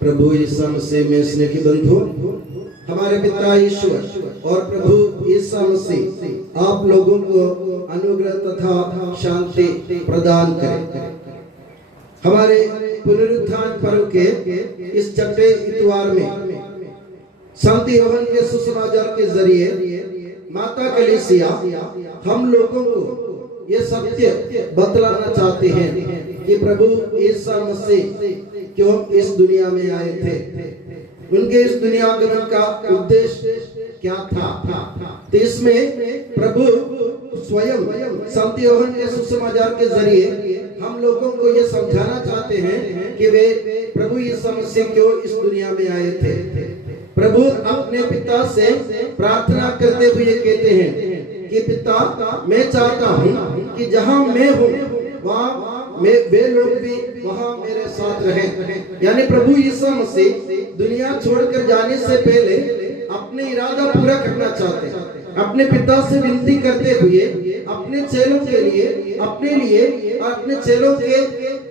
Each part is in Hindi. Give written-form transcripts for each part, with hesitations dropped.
प्रभु यीशु मसीह में स्नेह की बंधु, हमारे पिता ईश्वर और प्रभु यीशु मसीह आप लोगों को अनुग्रह तथा शांति प्रदान करें। हमारे पुनरुत्थान पर्व के इस छठे इतवार में शांति हवन के सुसमाचार के जरिए माता कलीसिया हम लोगों को ये सत्य बतलाना चाहते हैं कि प्रभु यीशु मसीह क्यों इस दुनिया में आए थे, उनके इस दुनिया आगमन का उद्देश्य क्या था। तो इसमें प्रभु स्वयं शांति हवन के सुसमाचार के जरिए हम लोगों को ये समझाना चाहते हैं कि वे प्रभु यीशु मसीह क्यों इस दुनिया में आए थे। प्रभु अपने पिता से प्रार्थना करते हुए कहते हैं कि पिता, मैं चाहता हूँ कि जहाँ मैं हूँ वहाँ वे लोग भी वहाँ मेरे साथ रहें। यानी प्रभु यीशु मसीह दुनिया छोड़कर जाने से पहले अपने इरादा पूरा करना चाहते हैं। अपने पिता से विनती करते हुए अपने चेलों के लिए, अपने लिए, अपने चेलों के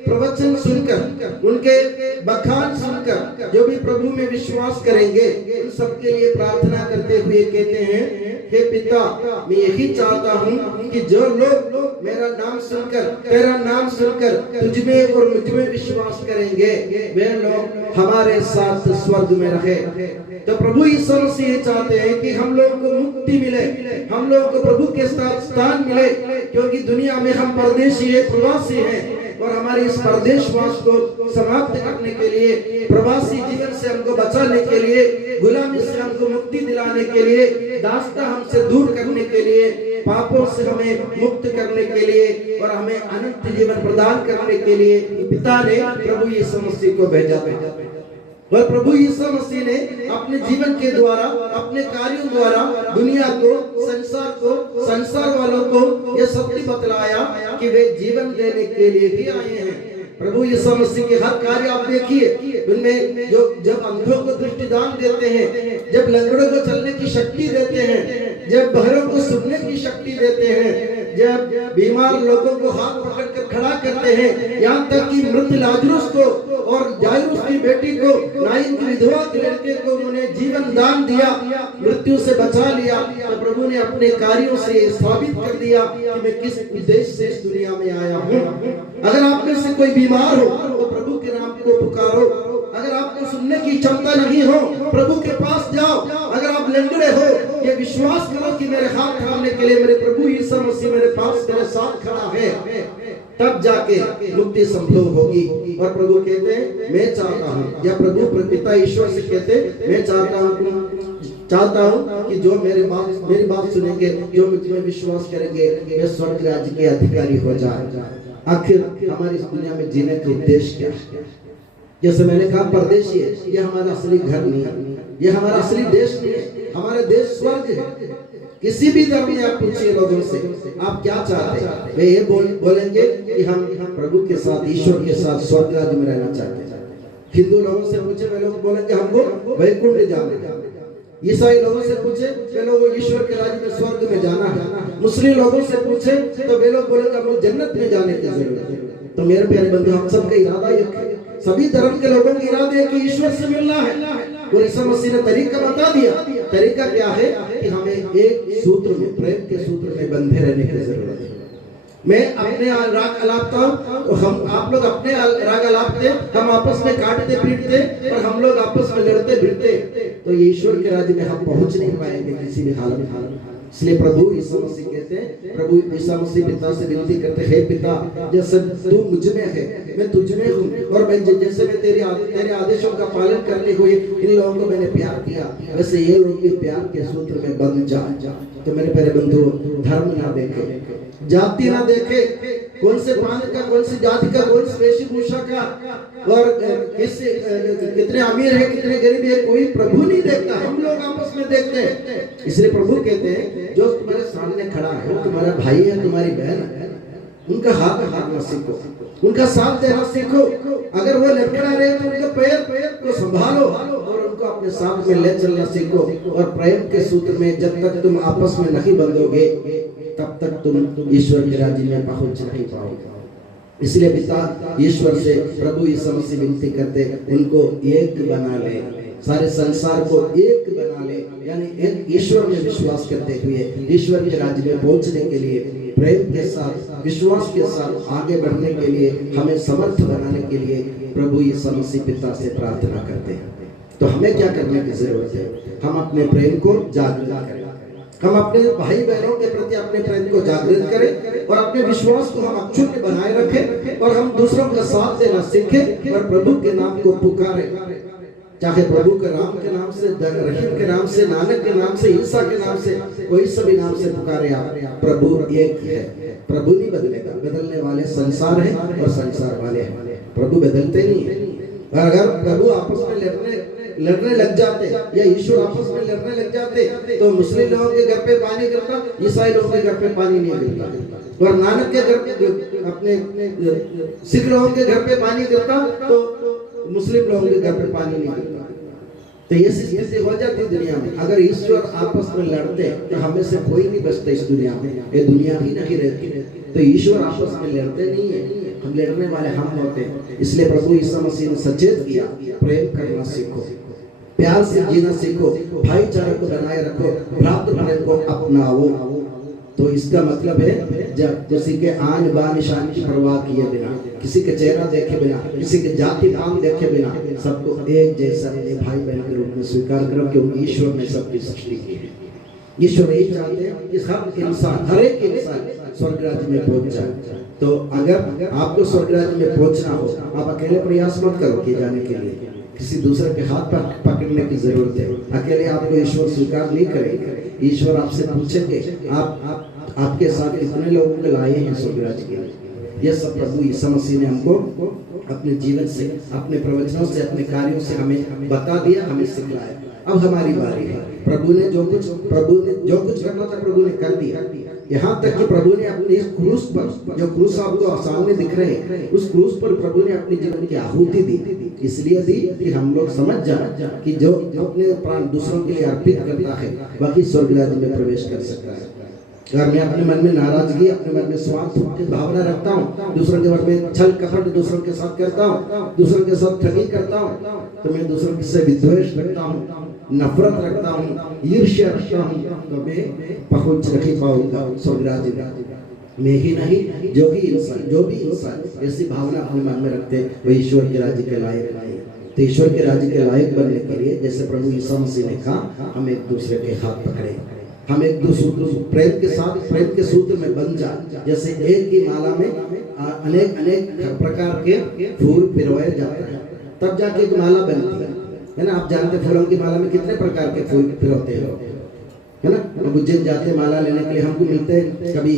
प्रवचन सुनकर, उनके बखान सुनकर जो भी प्रभु में विश्वास करेंगे उन सबके लिए प्रार्थना करते हुए कहते हैं, हे पिता, मैं यही चाहता हूँ कि जो लोग मेरा नाम सुनकर, तेरा नाम सुनकर तुझ में और मुझ में विश्वास करेंगे वे लोग हमारे साथ स्वर्ग में रहे। तो प्रभु यीशु मसीह चाहते हैं कि हम लोग को मुक्ति मिले, हम लोग को प्रभु के साथ स्थान मिले, क्योंकि दुनिया में हम परदेशी है, प्रवासी हैं, और हमारे इस परदेशवास को समाप्त करने के लिए, प्रवासी जीवन से हमको बचाने के लिए, गुलामी से हमको मुक्ति दिलाने के लिए, दास्ता हमसे दूर करने के लिए, पापों से हमें मुक्त करने के लिए और हमें अनंत जीवन प्रदान करने के लिए पिता ने प्रभु यीशु मसीह को भेजा। और प्रभु यीशु मसीह ने अपने जीवन के द्वारा, अपने कार्यों द्वारा दुनिया को, संसार वालों को यह सत्य बतलाया कि वे जीवन देने के लिए ही आए हैं। प्रभु यीशु मसीह के हर कार्य आप देखिए, उनमें जो जब अंधों को दृष्टिदान देते हैं, जब लंगड़ों को चलने की शक्ति देते हैं, जब बहरों को सुनने की शक्ति देते हैं, जब बीमार लोगों को हाथ पकड़कर खड़ा करते हैं, यहाँ तक कि मृत लाजरुस को और जायरुस की बेटी को, नाइन की विधवा के लड़के को उन्होंने जीवन दान दिया, मृत्यु से बचा लिया। तो प्रभु ने अपने कार्यों से साबित कर दिया कि मैं किस उद्देश्य से इस दुनिया में आया हूँ। अगर आप में से कोई बीमार हो तो प्रभु के नाम को पुकारो। अगर आपको सुनने की क्षमता नहीं हो, प्रभु के पास जाओ। अगर आप लंगड़े हो, ये विश्वास करो कि मेरे हाथ थामने के लिए मेरे प्रभु यीशु मसीह मेरे पास, मेरे साथ खड़ा है, तब जाके मुक्ति संभव होगी। और प्रभु कहते हैं, मैं चाहता हूँ, या प्रभु पिता ईश्वर से कहते हैं, मैं चाहता हूँ कि जो मेरी बात सुनेंगे, जो मुझ में विश्वास करेंगे, वे स्वर्ग राज्य के अधिकारी हो जाए। आखिर हमारी इस दुनिया में जीने का उद्देश्य क्या है? जैसे मैंने कहा, परदेशी है, ये हमारा असली घर नहीं है, ये हमारा असली देश नहीं है, हमारे देश स्वर्ग है। किसी भी धर्म में आप पूछिए लोगों से, आप क्या चाहते हैं, वे ये बोलेंगे कि हम प्रभु के साथ, ईश्वर के साथ स्वर्ग राज्य में रहना चाहते हैं। हिंदू लोगों से पूछे, वे लोग बोलेंगे हमको वैकुंठ जाना। ईसाई लोगों से पूछे, वे लोग ईश्वर के राज्य में, स्वर्ग में जाना है। मुस्लिम लोगों से पूछे तो वे लोग बोलेंगे हमको जन्नत में जाने की जरूरत है। तो मेरे प्यारे बंधु, हम सबका इरादा एक है, सभी धर्म के लोगों के इरादे है कि ईश्वर से मिलना है। और यीशु मसीह ने तरीका बता दिया। तरीका क्या है कि हमें एक सूत्र में, प्रेम के सूत्र में बंधे रहने की जरूरत है। मैं अपने राग अलापता हूँ और हम आप लोग अपने राग अलापते, हम आपस में काटते पीटते और हम लोग आपस में लड़ते भिड़ते, तो ईश्वर के राज्य में हम पहुंच नहीं पाएंगे किसी भी हाल में। इसलिए प्रभु यीशु मसीह कहते हैं, प्रभु यीशु मसीह पिता से विनती करते हैं, हे पिता, जैसे तू मुझ में है मैं तुझ में हूँ, और मैं जैसे मैं तेरे आदेशों का पालन करते हुए इन लोगों को मैंने प्यार किया, वैसे ये लोग भी प्यार के सूत्र में बंध जा। तो मेरे प्यारे बंधु, धर्म ना देखे, जाति ना देखे, कौन से प्रांत का, कौन सी जाति का, कौन सी वेशभूषा का, और कितने अमीर है, कितने गरीब है, कोई प्रभु नहीं देखता, हम लोग आपस में देखते हैं। इसलिए प्रभु कहते हैं, जो तुम्हारे सामने खड़ा है वो तुम्हारा भाई है, तुम्हारी बहन है, उनका हाथ हाथना सीखो, उनका साथ देना सीखो। अगर वो लटका रहे तो उनके पैर को संभालो और उनको अपने साथ में ले चलना सीखो। और प्रेम के सूत्र में जब तक तुम आपस में नहीं बंधोगे, तब तक तुम ईश्वर के राज्य में पहुंच नहीं पाओगे। इसलिए पिता ईश्वर से प्रभु यीशु मसीह विनती करते उनको एक बना ले, सारे संसार को एक बना ले, यानी एक ईश्वर में विश्वास करते हुए ईश्वर के राज्य में पहुंचने के लिए प्रेम के साथ विश्वास के साथ आगे बढ़ने के लिए हमें समर्थ बनाने के लिए प्रभु यीशु मसीह पिता से प्रार्थना करते हैं। तो हमें क्या करने की जरूरत है? हम अपने प्रेम को जागृत करें, हम अपने भाई बहनों के प्रति अपने प्रेम को जागृत करें और अपने विश्वास को हम अक्षुण्ण बनाए रखें और हम दूसरों का साथ देना सीखें और प्रभु के नाम को पुकारें, चाहे प्रभु के राम के नाम से, रहीम के नाम से, नानक के नाम से, ईसा के नाम से, कोई सभी नाम से पुकारे आप, प्रभु एक है। प्रभु नहीं बदलेगा, बदलने वाले संसार है और संसार वाले हैं, प्रभु बदलते नहीं है। और अगर प्रभु आपस में लड़ने लग जाते या ईश्वर आपस में लड़ने लग जाते तो मुस्लिम लोगों के घर पे पानी गिरता, ईसाई लोगों के घर पे पानी नहीं गिरता, और नानक के घर पे, अपने सिख लोगों के घर पे पानी गिरता तो मुस्लिम लोगों के घर पे पानी नहीं गिरता। तो ये स्थिति हो जाती दुनिया में। अगर ईश्वर आपस में लड़ते तो हमें से कोई नहीं बचता इस दुनिया में, ये दुनिया ही नहीं रहती। तो ईश्वर आपस में लड़ते नहीं है, हम लड़ने वाले हम होते हैं। इसलिए प्रभु यीशु मसीह ने सचेत किया, प्रेम करना सीखो, प्यार से जीना सीखो, भाईचारे को बनाए रखो, भ्रातृ प्रेम को अपनाओ। तो इसका मतलब है जब किसी के आन बान निशान की परवाह किए बिना, किसी के चेहरा देखे बिना, किसी के जाति नाम देखे बिना सबको एक जैसा भाई बहन के रूप में स्वीकार करो, क्योंकि ईश्वर ने सबकी सृष्टि की है। ईश्वर यही चाहते हैं कि सब इंसान, हर एक इंसान स्वर्ग राज्य में पहुंच जाए। तो अगर आपको स्वर्ग राज्य में पहुंचना हो, आप अकेले प्रयास मत करो कि जाने के लिए, किसी दूसरे के हाथ पर पकड़ने की जरूरत है। अकेले आपको ईश्वर स्वीकार नहीं करेगा। ईश्वर आपसे पूछेंगे आप आपके साथ कितने लोगों को लाए हैं स्वर्ग राज्य के लिए। यह सब प्रभु यीशु मसीह ने हमको अपने जीवन से, अपने प्रवचनों से, अपने कार्यों से हमें बता दिया, हमें सिखलाया। अब हमारी बारी है। प्रभु ने जो कुछ करना था प्रभु ने कर दिया। यहाँ तक कि प्रभु ने अपने इस क्रूस पर, जो क्रूस आपको सामने दिख रहे हैं, उस क्रूस पर प्रभु ने अपने जीवन की आहुति दी। इसलिए दी कि हम लोग समझ जाए कि जो अपने प्राण दूसरों के लिए अर्पित करता है बाकी स्वर्ग राज्य में प्रवेश कर सकता है। अगर मैं अपने मन में नाराजगी, अपने मन में स्वार्थ की भावना रखता हूँ, दूसरों के मन में छल कपट दूसरों के साथ करता हूँ, दूसरों के साथ ठगी करता हूँ, तो मैं दूसरों से विद्वेष रखता हूँ, नफरत रखता हूँ, ईर्ष्या रखता हूँ, तो मैं पहुंच नहीं पाऊंगा स्वर्ग राज्य में ही नहीं। जो भी इंसान ऐसी भावना अपने मन में रखते वह ईश्वर के राज्य के लायक नहीं। तो ईश्वर के राज्य के लायक बनने के लिए जैसे प्रभु यीशु मसीह ने कहा, हम एक दूसरे के हाथ पकड़े, हम एक दूसरे प्रेम के साथ, प्रेम के सूत्र में बंध जाए। जैसे एक ही माला में अनेक प्रकार के फूल पिरोए जाते हैं, तब जाके एक माला बनती है ना। आप जानते फूलों की माला में कितने प्रकार के फूल पिरोते हैं, है ना। उज्जैन जाते माला लेने के लिए हमको मिलते हैं, कभी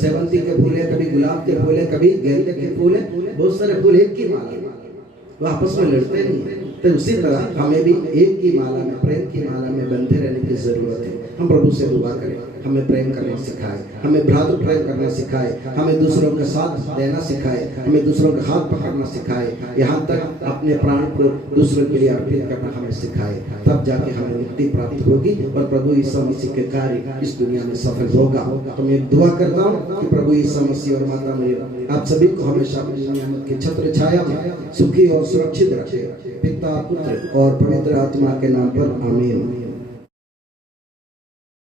सेवंती के फूल है, कभी गुलाब के फूल है, कभी गेंदे के फूल है, बहुत सारे फूल एक ही माला में, वो आपस में लड़ते नहीं है। तो उसी तरह हमें भी एक ही माला में, प्रेम की माला में बंधे रहने की जरूरत है। हम प्रभु से दुआ करें, हमें प्रेम करना सिखाए, हमें भ्रातृ प्रेम करना सिखाए, हमें दूसरों का साथ देना सिखाए, हमें दूसरों का हाथ पकड़ना सिखाए, यहाँ तक अपने प्राण को दूसरों के लिए अर्पित करना हमें सिखाए। तब जाके हमें मुक्ति प्राप्त होगी और प्रभु यीशु मसीह के कार्य इस दुनिया में सफल होगा। तो मैं दुआ करता हूँ कि प्रभु यीशु मसीह और माता मरियम आप सभी को हमेशा अपनी नियामत की छत्र छाया में सुखी और सुरक्षित रखे। पिता, पुत्र और पवित्र आत्मा के नाम पर आमीन।